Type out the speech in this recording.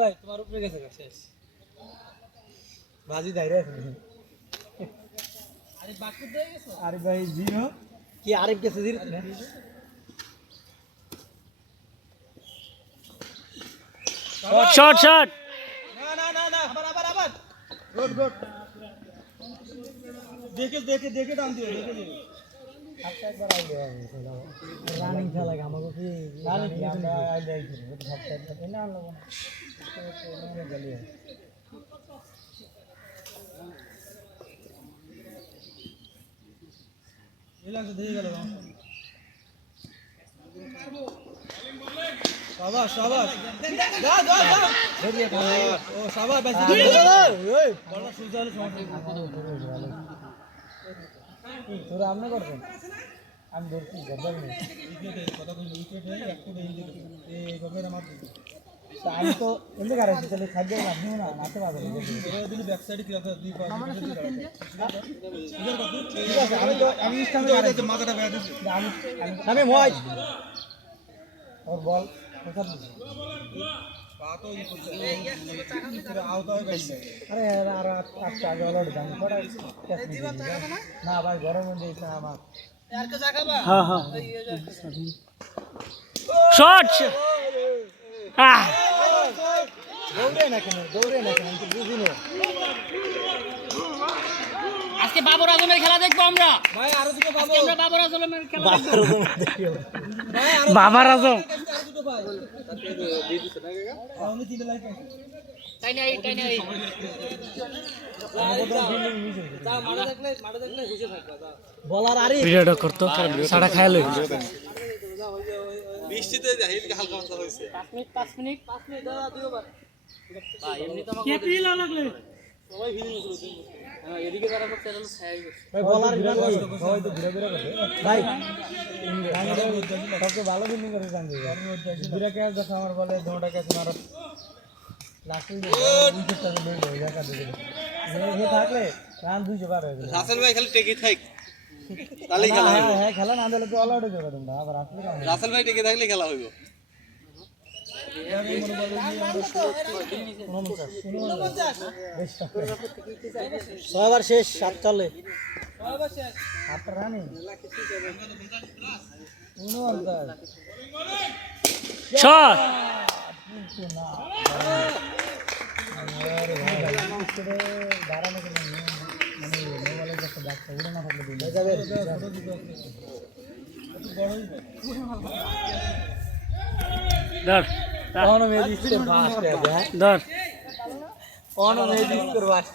ভাই তোমার উপরে গেছে শেষ বাজি দাইরে আছে আরে বাকি দিয়ে গেছো আরে ভাই জিরো কি আরিফ গেছে জিরো শট শট না না না না আবার গুড গুড দেখে ডান দিও দেখে আচ্ছা একবার আইলে রানিং খেলা আমাকে কি রানিং আমরা আইলে আইছি সবটা না লাগো না তো গলি এলাকা দিয়ে গেল শাবাশ শাবাশ যা যা যা ও শাবাশ বেশি ওই বড় সুজাল তোরা আমনে করছেন আমি ধরছি গবল নেই উইকেটে কথা কই উইকেটে একটু দেই এই গবের আমার আমি তো এমনি গারাইছি তাহলে খাদ্য আপনি না নাতে পারবেন এর দিন ব্যাক সাইডে কি রাখা দুই পাঁচ ঠিক আছে আমি তো আমি স্টামে গারাইছি মাথাটা ব্যাট দিছি আমি মই और बॉल কোথায় পা তো ই করছে পুরো আউট হয়ে গেছে আরে আর আটটা আগে অলরেডি দাম পড়া না ভাই গরম হয়ে গেছে আমার यार का জায়গা বা হ্যাঁ হ্যাঁ শট দৌড়ে না কেন আমি বুঝি না আজকে বাবর আজমের খেলা দেখবো আমরা ভাই আরো দুটো বাবু আজকে আমরা বাবর আজমের খেলা দেখবো ভাই আরো বাবার আজম আরো দুটো ভাই তাতে দিয়ে দিতে না কাকা আমি তিনটা লাইক আছে তাই নাই যা মাঠে দেখলে ঘুষে থাকবা যা বলার আরে ভিডিওটা করতো সাড়া খায় লই বৃষ্টিতে হালকা হালকা হইছে 5 মিনিট দাদা দিও বার ভাই এমনি তো আমাকে কে পিলা লাগলে সবাই ভিড় হইছে হ্যাঁ এদিকে যারা করতে এরকম ছাই গেছে ভাই বলার সবাই তো ঘুরে ঘুরে করে ভাই সবচেয়ে ভালো ফিল্ডিং করে জানতে দুটা ক্যাচ দেখো আমার বলে দুটা ক্যাচ মারো লাস্টে উইকেটটা লই লই জায়গা দিবে এ থাকলে রান 200 পার হয়ে গেল রাসেল ভাই খালি টেকে থাক তাহলেই খেলা হইব হ্যাঁ খেলা না দিলে তো অল আউট করে তোমরা আবার আসলে রাসেল ভাই টেকে থাকলে খেলা হইব সবার শেষ 7 চলে আটটা রানি 49 শট ধর কখনো মেয়ে দিচ্ছে ফাস্ট ধর কখনো মেয়ে দিচ্ছে